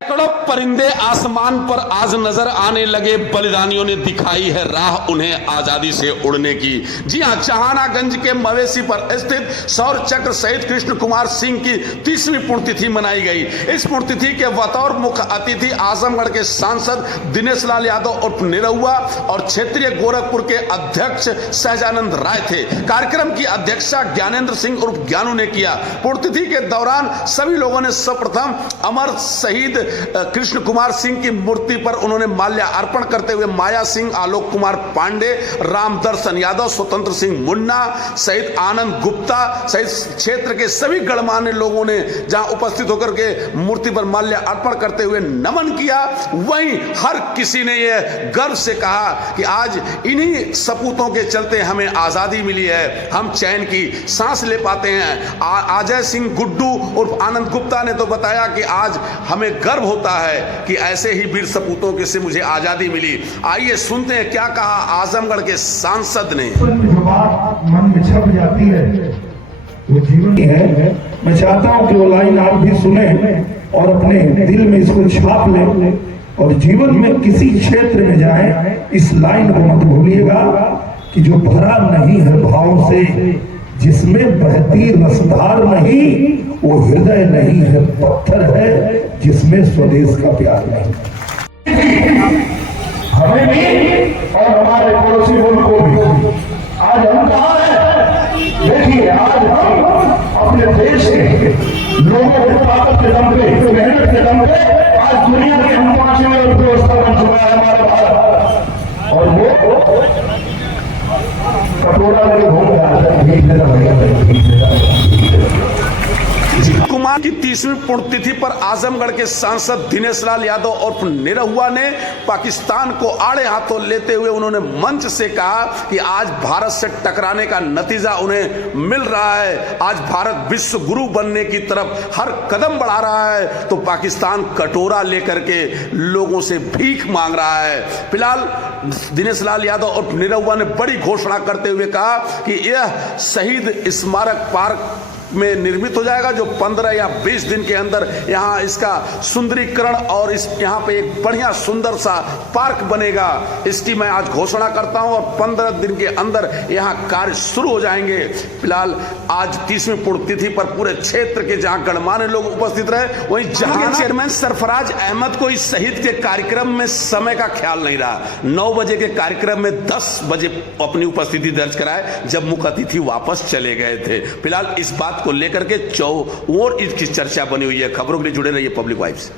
सैकड़ों परिंदे आसमान पर आज नजर आने लगे। बलिदानियों ने दिखाई है राह उन्हें आजादी से उड़ने की। जी हां, चहानागंज के मवेशी पर स्थित सौर चक्र शहीद कृष्ण कुमार सिंह की 30वीं पुण्यतिथि मनाई गई। इस पुण्यतिथि के बतौर मुख्य अतिथि आजमगढ़ के सांसद दिनेश लाल यादव उर्फ निरहुआ और क्षेत्रीय गोरखपुर के अध्यक्ष सहजानंद राय थे। कार्यक्रम की अध्यक्षता ज्ञानेंद्र सिंह उर्फ ज्ञानू ने किया। पुण्यतिथि के दौरान सभी लोगों ने सर्वप्रथम अमर शहीद कृष्ण कुमार सिंह की मूर्ति पर उन्होंने माल्यार्पण करते हुए माया सिंह, आलोक कुमार पांडे, राम दर्शन यादव, स्वतंत्र सिंह मुन्ना सहित आनंद गुप्ता सहित क्षेत्र के सभी गणमान्य लोगों ने जहां उपस्थित होकर के मूर्ति पर माल्यार्पण करते हुए नमन किया। वहीं हर किसी ने यह गर्व से कहा कि आज इन्हीं सपूतों के चलते हमें आजादी मिली है, हम चैन की सांस ले पाते हैं। अजय सिंह गुड्डू उर्फ आनंद गुप्ता ने तो बताया कि आज हमें गर्व होता है कि ऐसे ही वीर सपूतों के से मुझे आजादी मिली। आइए सुनते हैं क्या कहा आजमगढ़ के सांसद ने। जो बात मन में छप जाती है वो जीवन है। मैं चाहता हूं कि वो लाइन आप भी सुने और अपने दिल में इसको छाप लें और जीवन में किसी क्षेत्र में जाएं, इस लाइन को मत भूलिएगा कि जो भरा नहीं है भाव से, जिसमें बहती रसधार नहीं, वो हृदय नहीं है, पत्थर है जिसमें स्वदेश का प्यार नहीं। हमें भी और हमारे पड़ोसी मुल्क को भी आज हम कहाँ हैं? देखिए, आज हम अपने देश के लोगों की ताकत के दम पे, मेहनत के दम पे आज दुनिया के हम 5वें अर्थव्यवस्था बन चुका है हमारा भारत। और वो कटोरा में घूम रहा कुमार की 30वीं पुण्यतिथि पर आजमगढ़ के सांसद दिनेश लाल यादव और निरहुआ ने पाकिस्तान को आड़े हाथों लेते हुए उन्होंने मंच से कहा कि आज भारत से टकराने का नतीजा उन्हें मिल रहा है। आज भारत विश्व गुरु बनने की तरफ हर कदम बढ़ा रहा है, तो पाकिस्तान कटोरा लेकर के लोगों से भीख मांग रहा है। फिलहाल दिनेश लाल यादव और निरहुआ ने बड़ी घोषणा करते हुए कहा कि यह शहीद स्मारक पार्क में निर्मित हो जाएगा, जो 15 या 20 दिन के अंदर यहाँ इसका सुंदरीकरण और इस यहाँ पे एक बढ़िया सुंदर सा पार्क बनेगा। इसकी मैं आज घोषणा करता हूँ और 15 दिन के अंदर यहाँ कार्य शुरू हो जाएंगे। फिलहाल आज 30वीं पुण्यतिथि पर पूरे क्षेत्र के जहाँ गणमान्य लोग उपस्थित रहे, वहीं जहां चेयरमैन सरफराज अहमद को इस शहीद के कार्यक्रम में समय का ख्याल नहीं रहा। 9 बजे के कार्यक्रम में 10 बजे अपनी उपस्थिति दर्ज कराए, जब मुख्य अतिथि वापस चले गए थे। फिलहाल इस बात को लेकर के चौओर इसकी चर्चा बनी हुई है। खबरों के लिए जुड़े रहिए पब्लिक वाइब्स।